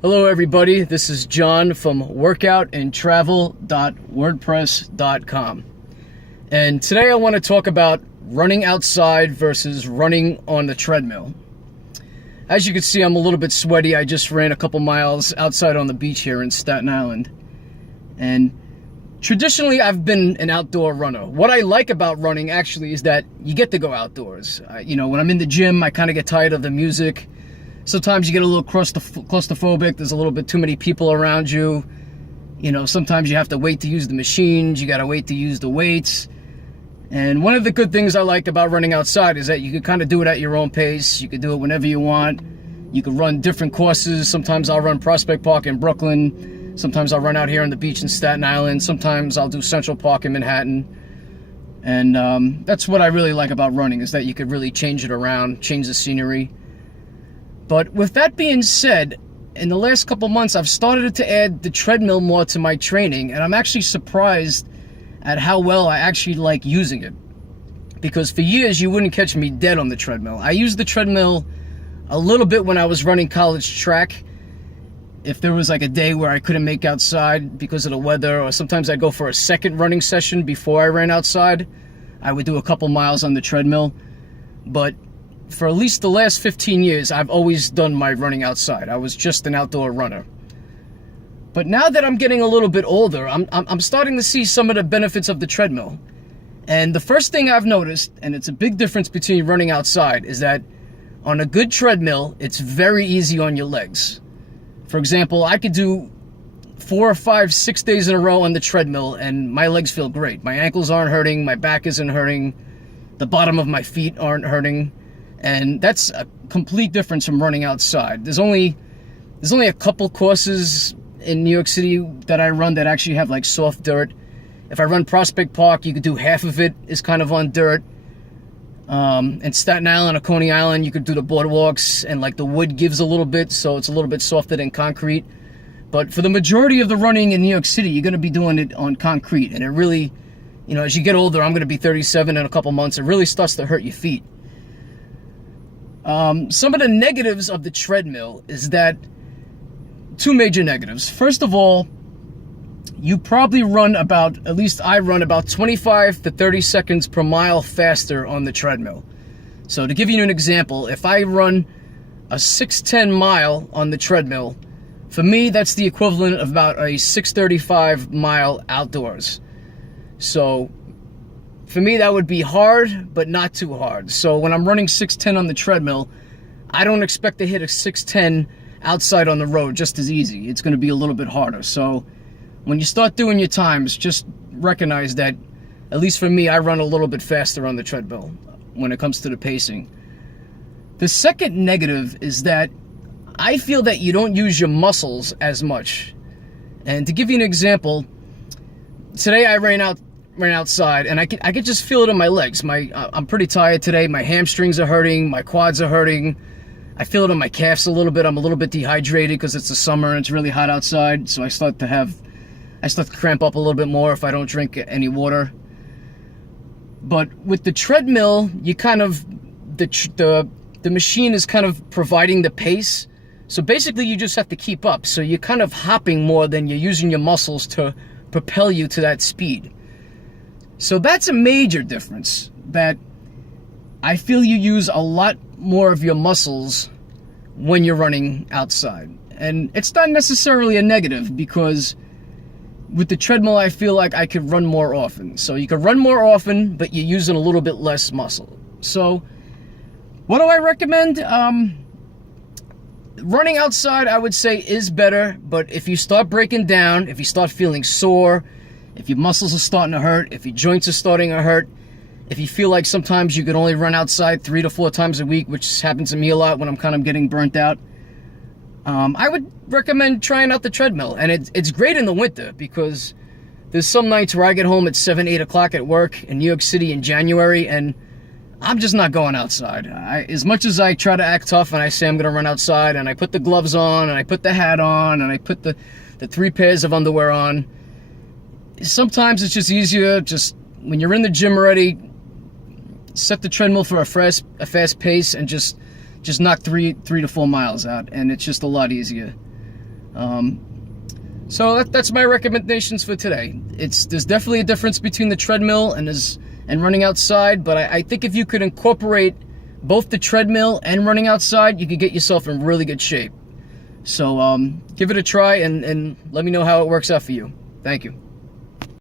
Hello everybody, this is John from workoutandtravel.wordpress.com. And today I want to talk about running outside versus running on the treadmill. As you can see, I'm a little bit sweaty. I just ran a couple miles outside on the beach here in Staten Island. And traditionally I've been an outdoor runner. What I like about running actually is that you get to go outdoors. When I'm in the gym, I kind of get tired of the music. Sometimes you get a little claustrophobic. There's a little bit too many people around you. Sometimes you have to wait to use the machines. You got to wait to use the weights. And one of the good things I like about running outside is that you can kind of do it at your own pace. You can do it whenever you want. You can run different courses. Sometimes I'll run Prospect Park in Brooklyn. Sometimes I'll run out here on the beach in Staten Island. Sometimes I'll do Central Park in Manhattan. And that's what I really like about running, is that you could really change it around, change the scenery. But with that being said, in the last couple months, I've started to add the treadmill more to my training, and I'm actually surprised at how well I actually like using it. Because for years, you wouldn't catch me dead on the treadmill. I used the treadmill a little bit when I was running college track. If there was like a day where I couldn't make outside because of the weather, or sometimes I'd go for a second running session before I ran outside, I would do a couple miles on the treadmill. But for at least the last 15 years, I've always done my running outside. I was just an outdoor runner. But now that I'm getting a little bit older, I'm starting to see some of the benefits of the treadmill. And the first thing I've noticed, and it's a big difference between running outside, is that on a good treadmill, it's very easy on your legs. For example, I could do 4 or 5, 6 days in a row on the treadmill, and my legs feel great. My ankles aren't hurting, my back isn't hurting, the bottom of my feet aren't hurting. And that's a complete difference from running outside. There's only a couple courses in New York City that I run that actually have like soft dirt. If I run Prospect Park, you could do half of it is kind of on dirt. In Staten Island or Coney Island, you could do the boardwalks, and like the wood gives a little bit, so it's a little bit softer than concrete. But for the majority of the running in New York City, you're going to be doing it on concrete. And it really, as you get older, I'm going to be 37 in a couple months, it really starts to hurt your feet. Some of the negatives of the treadmill is that, two major negatives. First of all, you probably run at least I run about 25 to 30 seconds per mile faster on the treadmill. So to give you an example, if I run a 6:10 mile on the treadmill, for me, that's the equivalent of about a 6:35 mile outdoors. So for me, that would be hard, but not too hard. So when I'm running 6:10 on the treadmill, I don't expect to hit a 6:10 outside on the road just as easy. It's going to be a little bit harder. So when you start doing your times, just recognize that, at least for me, I run a little bit faster on the treadmill when it comes to the pacing. The second negative is that I feel that you don't use your muscles as much. And to give you an example, today I ran outside, and I could just feel it in my legs. I'm pretty tired today. My hamstrings are hurting. My quads are hurting. I feel it on my calves a little bit. I'm a little bit dehydrated because it's the summer and it's really hot outside. So I start to cramp up a little bit more if I don't drink any water. But with the treadmill, you kind of, the machine is kind of providing the pace. So basically you just have to keep up. So you're kind of hopping more than you're using your muscles to propel you to that speed. So that's a major difference, that I feel you use a lot more of your muscles when you're running outside. And it's not necessarily a negative, because with the treadmill, I feel like I could run more often. So you could run more often, but you're using a little bit less muscle. So what do I recommend? Running outside, I would say, is better. But if you start breaking down, if you start feeling sore, if your muscles are starting to hurt, if your joints are starting to hurt, if you feel like sometimes you can only run outside 3 to 4 times a week, which happens to me a lot when I'm kind of getting burnt out, I would recommend trying out the treadmill. And it's great in the winter, because there's some nights where I get home at 7, 8 o'clock at work in New York City in January, and I'm just not going outside. As much as I try to act tough and I say I'm going to run outside, and I put the gloves on, and I put the hat on, and I put the 3 pairs of underwear on, sometimes it's just easier, just when you're in the gym already, set the treadmill for a fast pace and just knock 3 to 4 miles out, and it's just a lot easier. So that's my recommendations for today. There's definitely a difference between the treadmill and running outside, but I think if you could incorporate both the treadmill and running outside, you could get yourself in really good shape. So give it a try and let me know how it works out for you. Thank you.